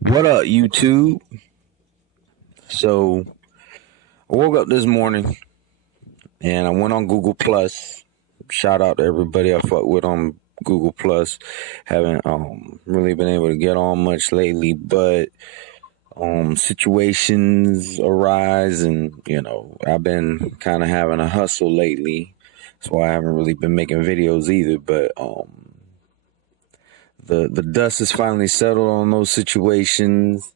What up, YouTube? So I woke up this morning and I went on Google Plus. Shout out to everybody I fuck with on Google Plus. Haven't really been able to get on much lately, but situations arise, and I've been kind of having a hustle lately. That's why I haven't really been making videos either. But the dust has finally settled on those situations.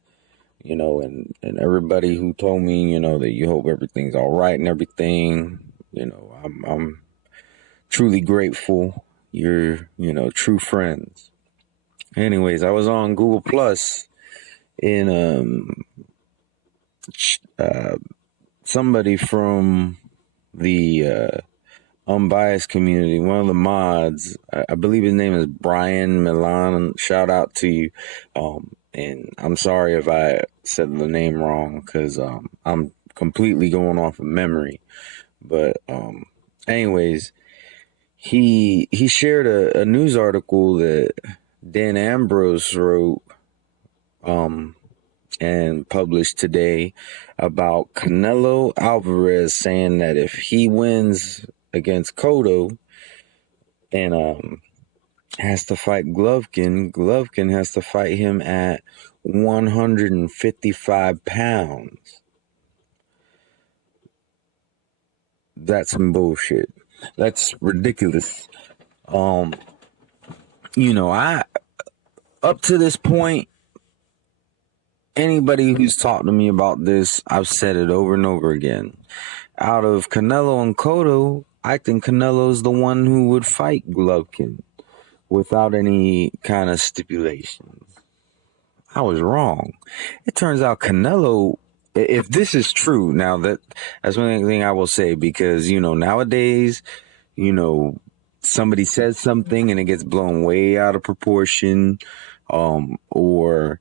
And everybody who told me, that you hope everything's all right and everything, I'm truly grateful. You're, true friends. Anyways, I was on Google Plus, and somebody from the unbiased community, one of the mods, I believe his name is Brian Milan. Shout out to you. And I'm sorry if I said the name wrong, because I'm completely going off of memory. But anyways, he shared a news article that Dan Ambrose wrote and published today about Canelo Alvarez, saying that if he wins against Cotto and has to fight Golovkin has to fight him at 155 pounds. That's some bullshit. That's ridiculous. I up to this point, anybody who's talked to me about this, I've said it over and over again. Out of Canelo and Cotto, I think Canelo's the one who would fight Golovkin without any kind of stipulations. I was wrong. It turns out Canelo, if this is true, now that's one thing I will say, because, nowadays, somebody says something and it gets blown way out of proportion, or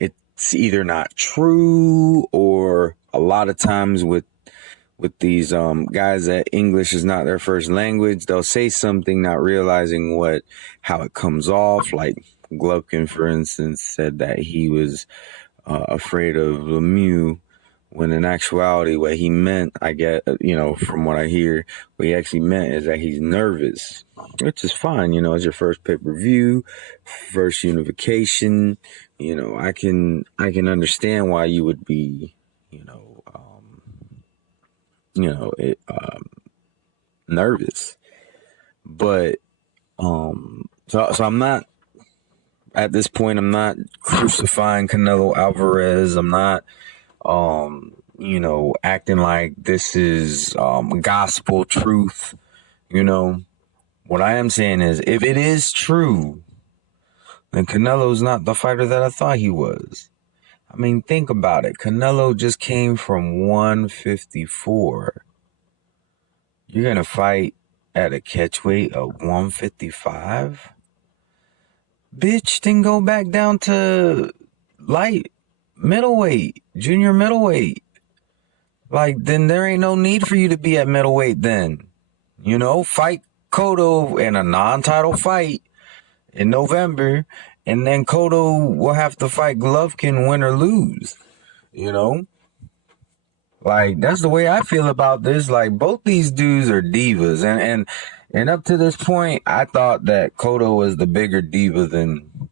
it's either not true, or a lot of times with these guys that English is not their first language, they'll say something not realizing how it comes off. Like Golovkin, for instance, said that he was afraid of Lemieux, when in actuality what he meant, I get, from what I hear, what he actually meant is that he's nervous, which is fine. It's your first pay-per-view, first unification. I can understand why you would be, nervous. But so I'm not, at this point, I'm not crucifying Canelo Alvarez. I'm not acting like this is gospel truth. What I am saying is, if it is true, then Canelo's not the fighter that I thought he was. I mean, think about it. Canelo just came from 154. You're going to fight at a catch weight of 155? Bitch, then go back down to light middleweight, junior middleweight. Like, then there ain't no need for you to be at middleweight then. Fight Cotto in a non-title fight in November, and then Cotto will have to fight Golovkin, win or lose. Like, that's the way I feel about this. Like, both these dudes are divas, and up to this point, I thought that Cotto was the bigger diva than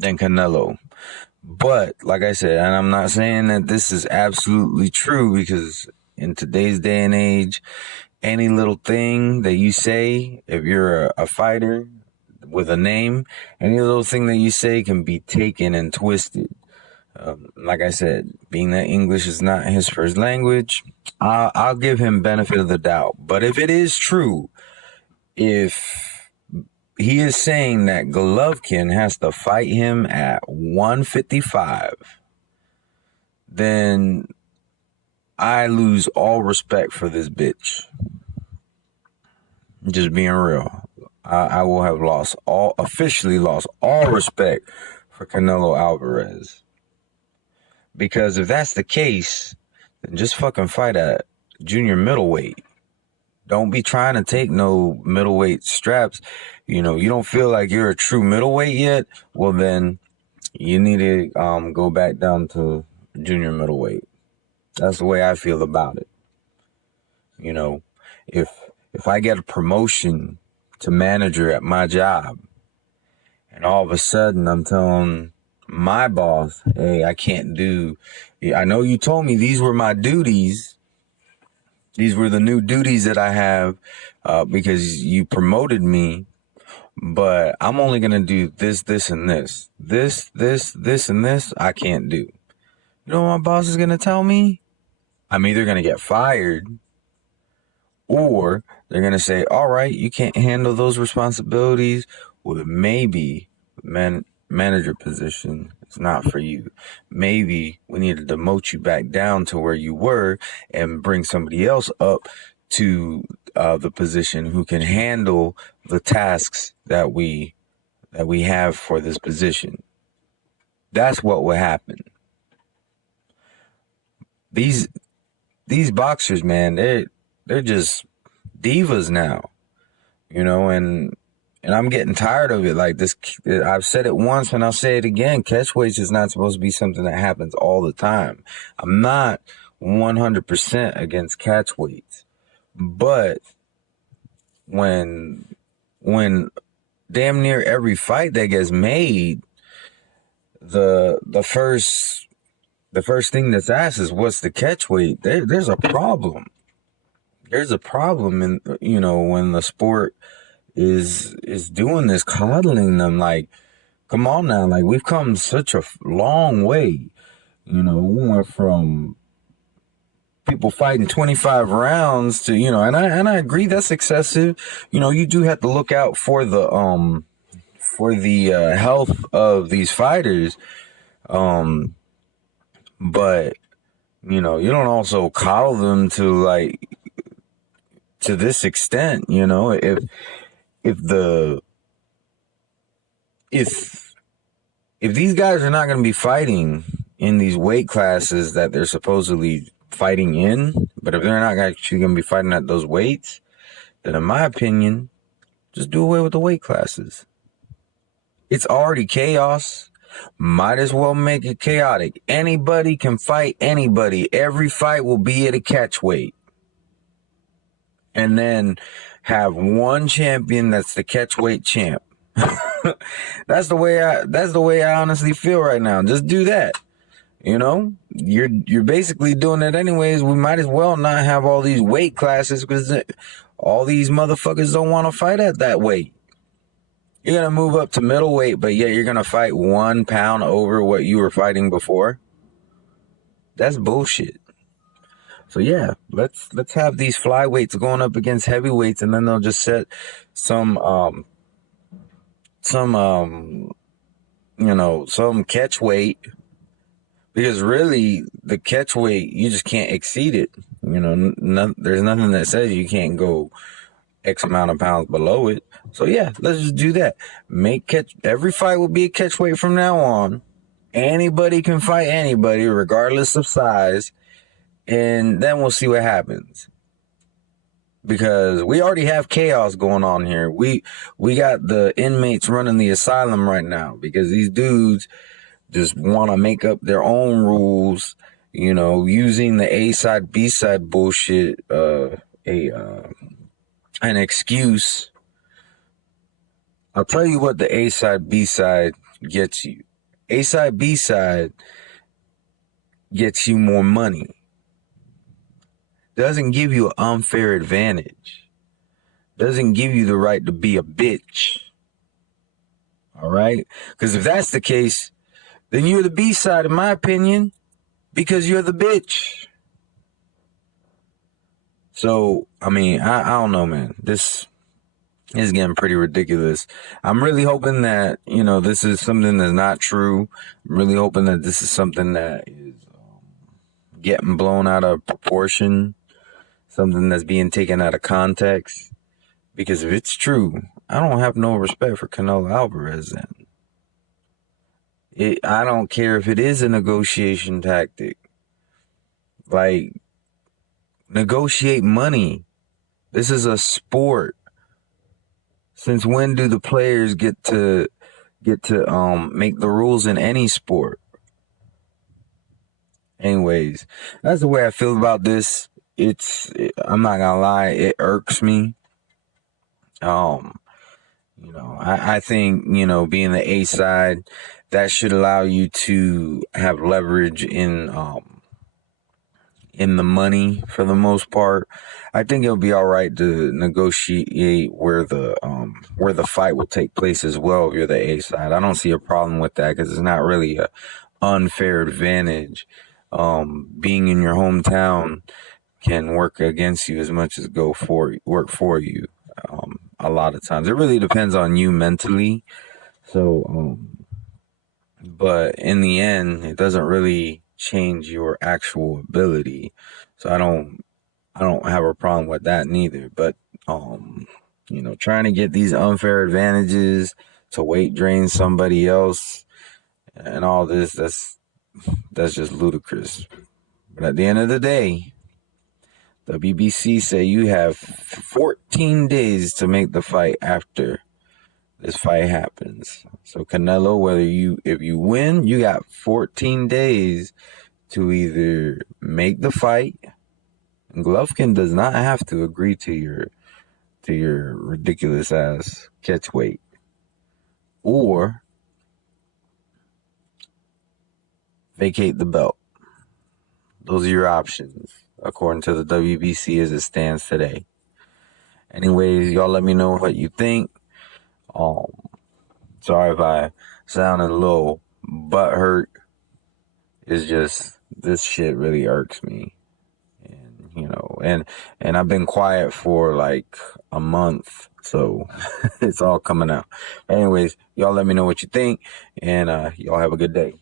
Canelo. But like I said, and I'm not saying that this is absolutely true, because in today's day and age, any little thing that you say, if you're a fighter with a name, any little thing that you say can be taken and twisted. Like I said, being that English is not his first language, I'll give him benefit of the doubt. But if it is true, if he is saying that Golovkin has to fight him at 155, then I lose all respect for this bitch. Just being real. I will have officially lost all respect for Canelo Alvarez. Because if that's the case, then just fucking fight at junior middleweight. Don't be trying to take no middleweight straps. You know, you don't feel like you're a true middleweight yet. Well, then you need to go back down to junior middleweight. That's the way I feel about it. You know, if I get a promotion to manager at my job, and all of a sudden I'm telling my boss, hey, I can't do, I know you told me these were my duties. These were the new duties that I have because you promoted me, but I'm only going to do this, this, and this. This, and this, I can't do. You know what my boss is going to tell me? I'm either going to get fired, or they're going to say, all right, you can't handle those responsibilities. Well, maybe manager position is not for you. Maybe we need to demote you back down to where you were and bring somebody else up to the position who can handle the tasks that we have for this position. That's what will happen. These boxers, man, they're just divas now, you know, and I'm getting tired of it. Like this, I've said it once and I'll say it again. Catchweights is not supposed to be something that happens all the time. I'm not 100% against catchweights, but when damn near every fight that gets made, the first thing that's asked is, what's the catchweight? There's a problem. There's a problem in, you know, when the sport is doing this, coddling them. Like, come on now, like, we've come such a long way. You know, we went from people fighting 25 rounds to, you know, and I agree that's excessive. You know, you do have to look out for the health of these fighters. But you know, you don't also coddle them to this extent. You know, if these guys are not going to be fighting in these weight classes that they're supposedly fighting in, but if they're not actually going to be fighting at those weights, then in my opinion, just do away with the weight classes. It's already chaos. Might as well make it chaotic. Anybody can fight anybody. Every fight will be at a catch weight. And then have one champion that's the catch weight champ. That's the way I honestly feel right now. Just do that. You know, you're basically doing it anyways. We might as well not have all these weight classes because all these motherfuckers don't want to fight at that weight. You're going to move up to middleweight, but yet you're going to fight 1 pound over what you were fighting before. That's bullshit. So yeah, let's have these flyweights going up against heavyweights, and then they'll just set some catch weight, because really the catch weight, you just can't exceed it. You know, there's nothing that says you can't go X amount of pounds below it. So yeah, let's just do that. Every fight will be a catch weight from now on. Anybody can fight anybody regardless of size, and then we'll see what happens. Because we already have chaos going on here. We got the inmates running the asylum right now because these dudes just want to make up their own rules, you know, using the A side, B side bullshit, an excuse. I'll tell you what the A side, B side gets you. A side, B side gets you more money. Doesn't give you an unfair advantage. Doesn't give you the right to be a bitch. All right? Because if that's the case, then you're the B side, in my opinion, because you're the bitch. So, I mean, I don't know, man. This is getting pretty ridiculous. I'm really hoping that, you know, this is something that's not true. I'm really hoping that this is something that is getting blown out of proportion. Something that's being taken out of context. Because if it's true, I don't have no respect for Canelo Alvarez then. I don't care if it is a negotiation tactic. Like, negotiate money. This is a sport. Since when do the players get to make the rules in any sport? Anyways, that's the way I feel about this. I'm not gonna lie, it irks me. Um, I think, being the A side, that should allow you to have leverage in the money for the most part. I think it'll be all right to negotiate where the fight will take place as well if you're the A side. I don't see a problem with that because it's not really a unfair advantage. Being in your hometown can work against you as much as work for you. A lot of times, it really depends on you mentally. So, but in the end, it doesn't really change your actual ability. So I don't have a problem with that neither. But trying to get these unfair advantages to weight drain somebody else and all this, that's just ludicrous. But at the end of the day, the BBC say you have 14 days to make the fight after this fight happens. So Canelo, if you win, you got 14 days to either make the fight. And Golovkin does not have to agree to your ridiculous ass catch weight, or vacate the belt. Those are your options, according to the WBC as it stands today. Anyways, y'all let me know what you think. Sorry if I sounded a little butthurt. It's just, this shit really irks me. And I've been quiet for like a month, so it's all coming out. Anyways, y'all let me know what you think, and y'all have a good day.